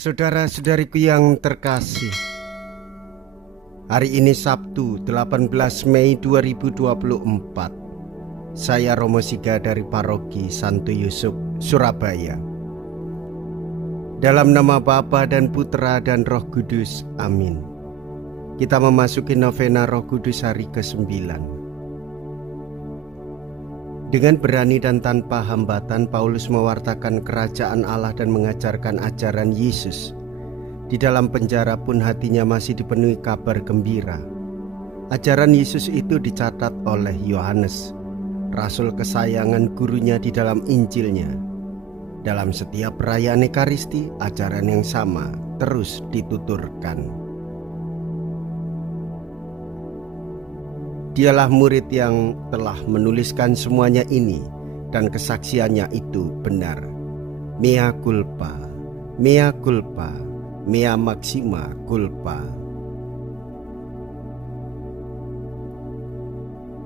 Saudara-saudariku yang terkasih, hari ini Sabtu 18 Mei 2024. Saya Romo Siga dari Paroki Santo Yusuf, Surabaya. Dalam nama Bapa dan Putra dan Roh Kudus, amin. Kita memasuki novena Roh Kudus hari ke-9. Dengan berani dan tanpa hambatan, Paulus mewartakan kerajaan Allah dan mengajarkan ajaran Yesus. Di dalam penjara pun hatinya masih dipenuhi kabar gembira. Ajaran Yesus itu dicatat oleh Yohanes, rasul kesayangan gurunya di dalam Injilnya. Dalam setiap perayaan Ekaristi, ajaran yang sama terus dituturkan. Dialah murid yang telah menuliskan semuanya ini, dan kesaksiannya itu benar. Mea culpa, mea culpa, mea maxima culpa.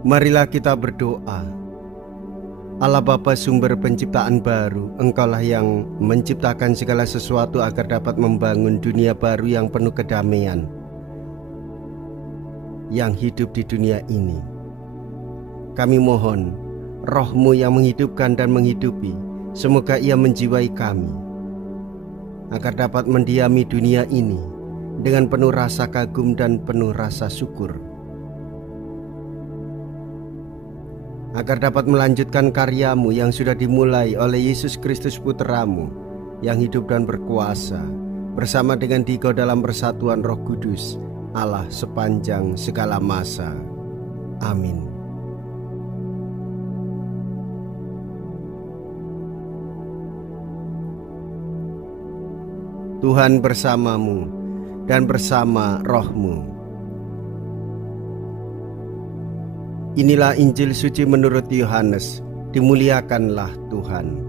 Marilah kita berdoa. Allah Bapa, sumber penciptaan baru, Engkaulah yang menciptakan segala sesuatu agar dapat membangun dunia baru yang penuh kedamaian yang hidup di dunia ini. Kami mohon Roh-Mu yang menghidupkan dan menghidupi, semoga Ia menjiwai kami, agar dapat mendiami dunia ini dengan penuh rasa kagum dan penuh rasa syukur, agar dapat melanjutkan karya-Mu yang sudah dimulai oleh Yesus Kristus Putra-Mu yang hidup dan berkuasa bersama dengan Dikau dalam persatuan Roh Kudus, Allah sepanjang segala masa. Amin. Tuhan bersamamu dan bersama roh-Mu. Inilah Injil suci menurut Yohanes. Dimuliakanlah Tuhan.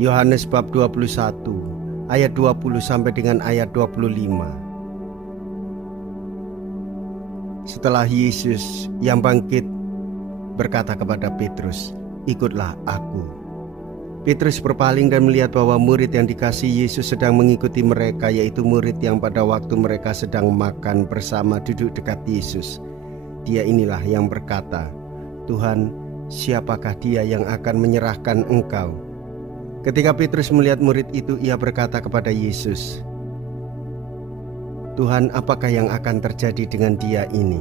Yohanes bab 21 ayat 20 sampai dengan ayat 25. Setelah Yesus yang bangkit berkata kepada Petrus, "Ikutlah aku." Petrus berpaling dan melihat bahwa murid yang dikasihi Yesus sedang mengikuti mereka, yaitu murid yang pada waktu mereka sedang makan bersama duduk dekat Yesus. Dia inilah yang berkata, "Tuhan, siapakah dia yang akan menyerahkan Engkau?" Ketika Petrus melihat murid itu, ia berkata kepada Yesus, "Tuhan, apakah yang akan terjadi dengan dia ini?"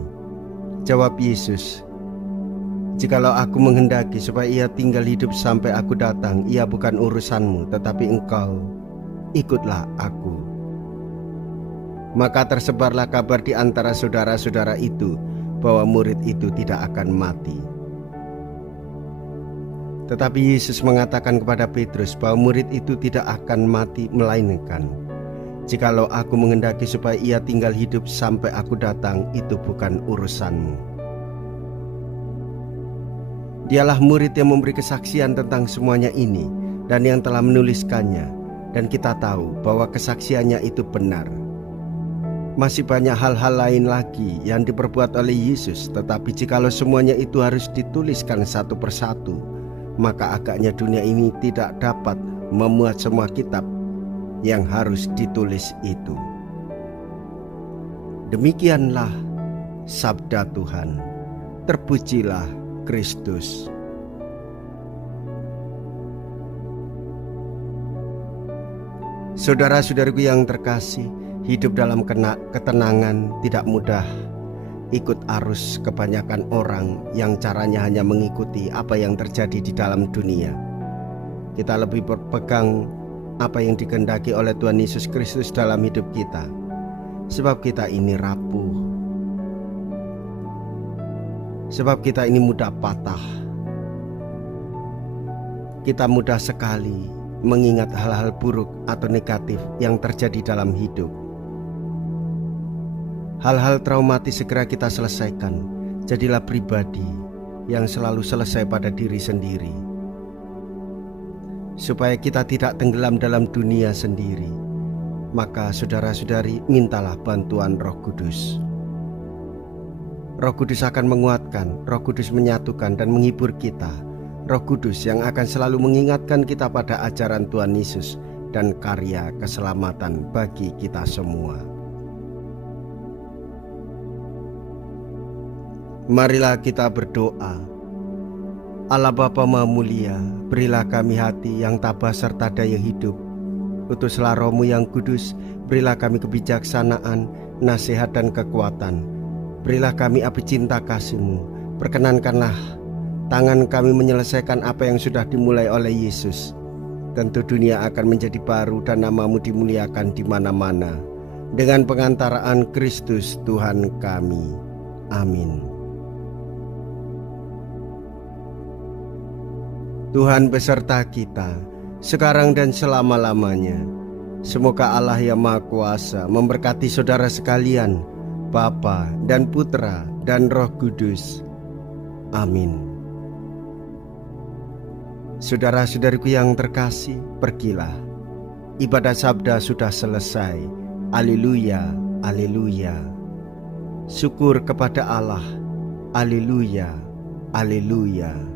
Jawab Yesus, "Jikalau aku menghendaki supaya ia tinggal hidup sampai aku datang, ia bukan urusanmu, tetapi engkau ikutlah aku." Maka tersebarlah kabar di antara saudara-saudara itu bahwa murid itu tidak akan mati. Tetapi Yesus mengatakan kepada Petrus bahwa murid itu tidak akan mati, melainkan, "Jikalau aku menghendaki supaya ia tinggal hidup sampai aku datang, itu bukan urusanmu." Dialah murid yang memberi kesaksian tentang semuanya ini dan yang telah menuliskannya, dan kita tahu bahwa kesaksiannya itu benar. Masih banyak hal-hal lain lagi yang diperbuat oleh Yesus, tetapi jikalau semuanya itu harus dituliskan satu persatu, maka agaknya dunia ini tidak dapat memuat semua kitab yang harus ditulis itu. Demikianlah sabda Tuhan. Terpujilah Kristus. Saudara-saudariku yang terkasih, hidup dalam ketenangan tidak mudah. Ikut arus kebanyakan orang yang caranya hanya mengikuti apa yang terjadi di dalam dunia. Kita lebih berpegang apa yang dikehendaki oleh Tuhan Yesus Kristus dalam hidup kita, sebab kita ini rapuh, sebab kita ini mudah patah. Kita mudah sekali mengingat hal-hal buruk atau negatif yang terjadi dalam hidup. Hal-hal traumatis segera kita selesaikan. Jadilah pribadi yang selalu selesai pada diri sendiri, supaya kita tidak tenggelam dalam dunia sendiri. Maka saudara-saudari, mintalah bantuan Roh Kudus. Roh Kudus akan menguatkan, Roh Kudus menyatukan dan menghibur kita. Roh Kudus yang akan selalu mengingatkan kita pada ajaran Tuhan Yesus dan karya keselamatan bagi kita semua. Marilah kita berdoa. Allah Bapa Maha Mulia, berilah kami hati yang tabah serta daya hidup. Utuslah Roh-Mu yang kudus, berilah kami kebijaksanaan, nasihat dan kekuatan. Berilah kami api cinta kasih-Mu. Perkenankanlah tangan kami menyelesaikan apa yang sudah dimulai oleh Yesus. Tentu dunia akan menjadi baru dan nama-Mu dimuliakan di mana-mana. Dengan pengantaraan Kristus Tuhan kami. Amin. Tuhan beserta kita, sekarang dan selama-lamanya. Semoga Allah yang Maha Kuasa memberkati saudara sekalian, Bapa dan Putra dan Roh Kudus. Amin. Saudara-saudariku yang terkasih, pergilah. Ibadah sabda sudah selesai. Haleluya, haleluya. Syukur kepada Allah. Haleluya, haleluya.